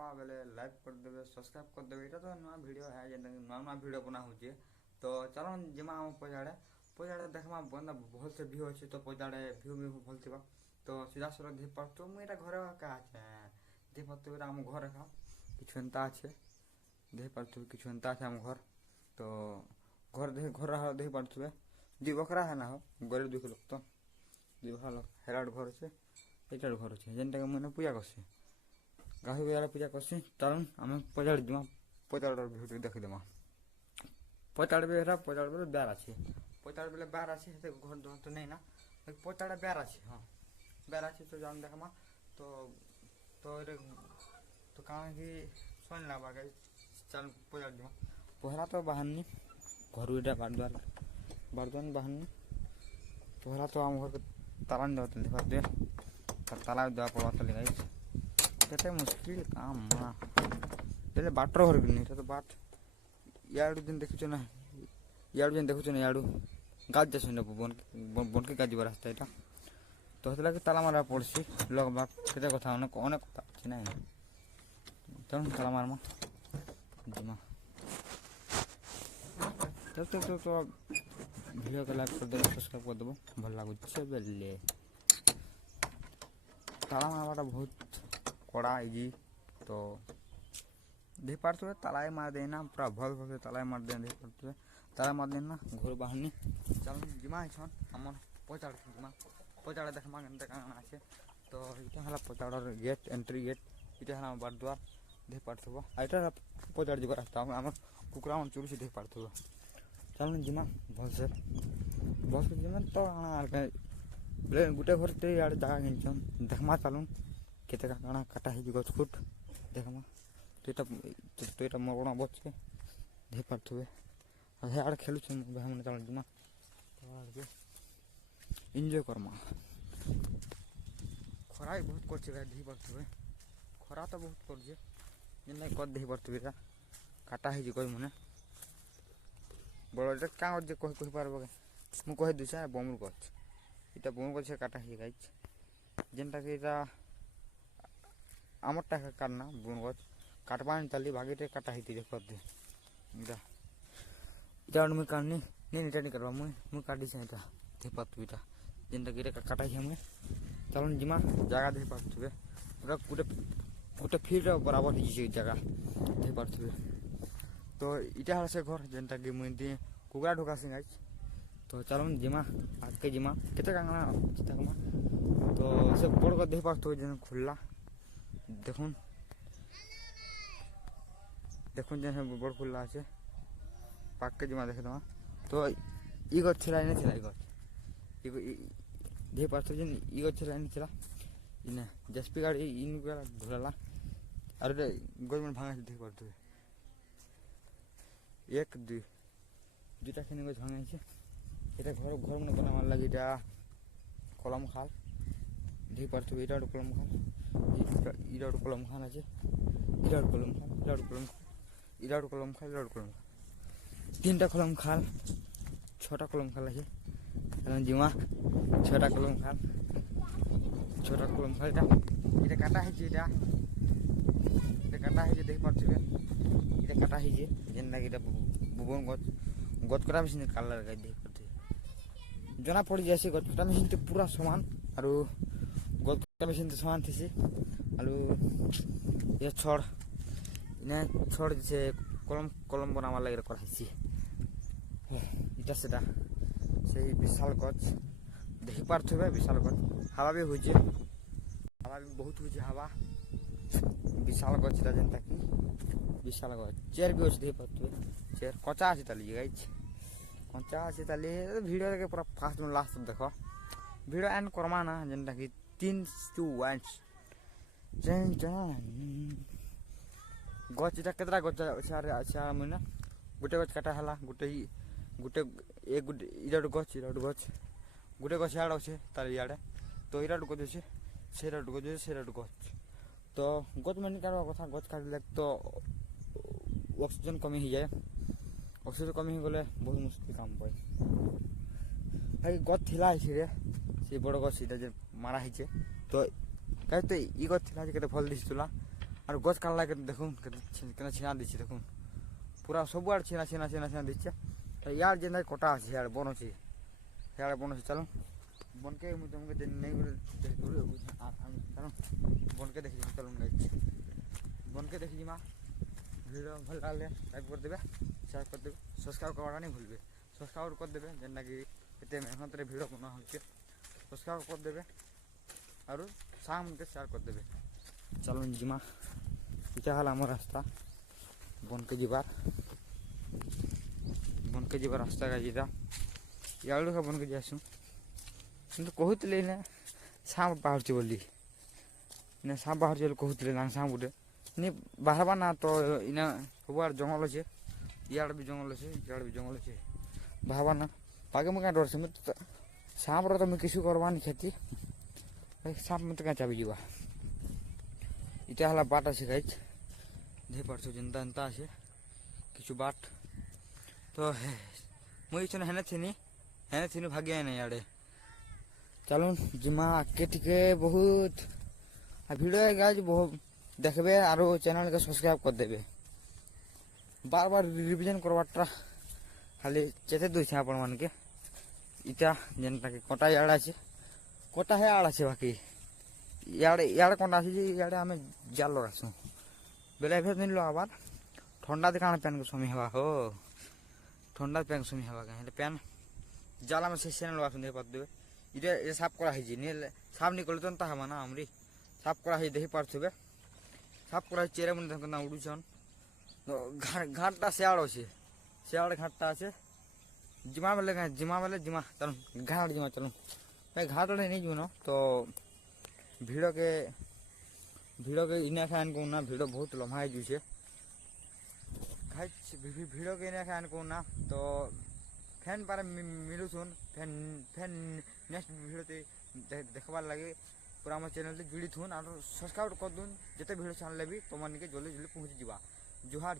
बेले लाइक करदे सब्सक्राइब करदे ये तो नुआ वीडियो है जेनता नुआ नुआ वीडियो बना होचे तो चलो जिमा हम पजाड़े पजाड़े देखमा बंदा भल से व्यू अच्छे तो पजाड़े व्यू भी भल थिबा तो सीधा सर दे पारतो मु एटा घरे का আছে दे पारतो एटा हम घर का किछुनता আছে दे पारतो किछुनता আছে हम घर तो घर दे घर रहा दे पारतो दी बकरा है ना हो गरे दुख लोग तो दी बकरा लोग हेराड घर আছে एटाड घर আছে जेनटा मने पूजा करसे गाही बेला पूजा करसी तारण आम पचाड़ दिमा पचाड़ भिडियो देखीदेमा पचाड़ बेरा पचाड़ बेले बेर अच्छे पचाड़ बेले बेर अच्छे घर द्वार तो नहीं ना पचाड़े बेर अच्छे हाँ बेर अच्छे तो जान देखमा तो तो कहाँ कि सोन लगा गई चल पचाड़ दिमा पहला तो बाहरनी घर इटा बारद्वार बारद्वार बाहरनी पहला तो आम घर तालान देते देखा दे ताला देवा पड़ा चले गई केते मुश्किल काम मा पहले बाटर घर नहीं तो बाट याडू दिन देखिछ ना याडू दिन देखिछ ना याडू गाज जस न बन बन के गाज रास्ता एटा तो हतला के ताला मारा पड़सी लोग बाप केते कथा अनेक अनेक कथा अछि ना तम ताला मारमा दिमा तो वीडियो को लाइक कर दे सब्सक्राइब कर दबो भल लागु छै बेले ताला मारवाटा बहुत कड़ा इजी तो दे पारतो तालाई मार देना पूरा भल भल तालाई मार देना दे पारतो ताला मार देना घर बाहरनी चल जिमा छन हमर पचाड़ जिमा पचाड़ देखमा गंता काना আছে तो इटा हला पचाड़र गेट एंट्री गेट इटा हला बारद्वार दे पारतो आइटा पचाड़ जगह रास्ता हमर कुकरा मन चुरी से दे पारतो चल जिमा भल से जिमा तो आना गुटे घर ते यार जगह गिनछन देखमा चलून केते काना काटा है गछ फुट देखमा तो एटा मोरना बच्चे दे पारथुवे हे आड़ खेलु छ हम चल दिमा तो एंजॉय करमा खराई बहुत करछे गाय दे पारथुवे खरा तो बहुत करछे जेने कद दे पारथुवे काटा है गछ मने बड़ का जे कहि पारबो मु कहि दुसा बमरु गछ इटा बमरु गछ काटा है गाइस जेनटा के इटा आमर टाका काटना बुन गछ काटबान चली भागीटे काटा हिती देखो दे इटा इटा मैं काटनी नहीं इटा नहीं करबा मु काटी से इटा दे पातु इटा जेनटा गिरे काटा ही हमें चलन जिमा जगह दे पातुबे पूरा गुटे गुटे फील्ड बराबर ही जे जगह दे पातुबे तो इटा से घर जेनटा कि मैं दे कुकरा ढोका से गाइस तो चलन जिमा आज के जिमा केते कांगना चिताकमा तो से बड़ को दे पातु जेन खुल्ला देखुन देखुन जेन बड़ खुल्ला আছে पाक के जमा देखे दमा तो ई गछ छिला नहीं छिला ई गछ ई दे पाछो जेन ई गछ छिला नहीं छिला इने जेसपी गाड़ी इन का धुलाला अरे गवर्नमेंट भांगा दे पड़तो एक दुई दुटा खने गछ भांगा छै এটা घर घर में बनावा लागिटा कलम खाल दे पड़तो এটা कलम खाल इराड कलम खान আছে इराड कलम खाल इराड कलम खाल तीनटा कलम खाल छोटा कलम खाल আছে কারণ জিমা छोटा कलम खाल এটা কাটা হইছে এটা কাটা হইছে দেখ পারছিস এটা কাটা হইছে যেন লাগি এটা বুবন গছ গছ কাটা মেশিন কালার গাই দেখ পারছিস जना पड़ जाए गछ काटा मेसिन तो पूरा समान और गछ काटा मेसिन तो समान थी आलू ये छड़ इन्हें छड़ जैसे कलम कलम बनावा लगे रखी इटा सेटा से विशाल गछ देख पारे विशाल गछ हवा भी हुई हवा भी बहुत हुई हवा विशाल गछ जेनता कि विशाल गछ चेयर भी अच्छे देख पारे चेयर कचा अच्छे ताली गाइज कंचा अच्छे ताली वीडियो के पूरा फास्ट में लास्ट देख वीडियो एंड करमा ना जेनता कि 3 2 1 जेन गछ इटा केतरा गछ अच्छा मैंने गोटे गछ काटा हला गोटे गोटे एक गोटे इराड गछ गोटे गछ याड अच्छे तार इे तो इराड गछ अच्छे सेराड गछ तो गछ मैंने काटवा कथा गछ काटले तो ऑक्सीजन कमी हो जाए ऑक्सीजन कमी हो गले बहुत मुश्किल काम पड़े भाई गछ थिला रे से बड़ गछ इटा जे मारा हिचे तो कहते ई गछ थिला जे केते फल दिसुला और गच काटला के देखुन केना छिना दिछि देखुन पूरा सब आड़ छिना छिना छिना छिना दिछि यार जेना कटा अछि यार बन अछि यार बन अछि चलो बन के मु तुमके दिन नहीं देख चलो बन के देखि चलो गाइस बन के देखि मा वीडियो भल लागले लाइक कर देबे शेयर कर देबे सब्सक्राइब करवाना नहीं भूलबे सब्सक्राइब कर देबे जेना कि एते मेहनत रे वीडियो बना होचे सब्सक्राइब कर देबे और साम के शेयर कर देबे चलो जिमा इटा हल हमर रास्ता बन के जीवार रास्ता का जीता याडू का बन के जासु କିନ୍ତୁ କହୁଥିଲେ ନା ସାପ ବାହାରୁଛି ବୋଲି ନା ସାପ ବାହାରୁଛି ବୋଲି କହୁଥିଲେ ନା ସାପ ଗୋଟେ ନି ବାହାରବା ନା ତ ଇନା ସବୁଆଡ଼େ ଜଙ୍ଗଲ ଅଛେ ଇଆଡ଼େ ବି ଜଙ୍ଗଲ ଅଛେ ଇଆଡ଼େ ବି ଜଙ୍ଗଲ ଅଛେ ବାହାରବା ନା ପାକେ ମୁଁ କାଁ ଡରସି ମୁଁ ସାପର ତ ମୁଇଁ କିଛି କରବାନି କ୍ଷତି ସାପ ମତେ କାଁ ଚାବିଯିବା ଇଟା ହେଲା ବାଟ ଅଛି ଗାଇଛ ଦେଖିପାରୁଛୁ ଯେନ୍ତା ଏନ୍ତା ଅଛି কিছু ବାଟ ତ ମୁଇଁ ଇଛନ ହେନେ ଥିନି ଭାଗ୍ୟ ନାଇଁ ଇଆଡ଼େ चलो जिमा आगे टिके बहुत वीडियो गाइज बहुत देखबे और चैनल के सब्सक्राइब कर देबे बार बार रिवीजन करवाटा खाली चेते दुई आपण मान के इटा जेनता के कोटा याड আছে कोटा है आड़ আছে बाकी याड याड कोटा আছে जे याड हमें जाल लगासु बेले फेर दिन लो आबार ठंडा दे कान पेन को समी हवा हो ठंडा पेन समी हवा के पेन जाला में से चैनल लगासु दे पत देबे इटा ये साफ करा है जी साफ निकल तो हवा ना हमरी साफ करा है देखी पार्थे साफ करा चेहरा मन ना उड़ून घाटा सियाड़ अच्छे सियाड़ घाटा अच्छे जिमा बेले जिमा चलो घाट जिमा चलो भाई घाट नहीं जीवन तो भिड़ के इना खान को ना भिड़ बहुत लम्हा है जुसे भिड़ के इना खान को ना तो फैन पारे मिलुन फैन नेक्स्ट वीडियो देखबार लगे पूरा आम चैनल जुड़ी थुन और सब्सक्राइब कर दून जिते वीडियो छाड़ले भी तुम जल्दी पहुँची जा जुहार।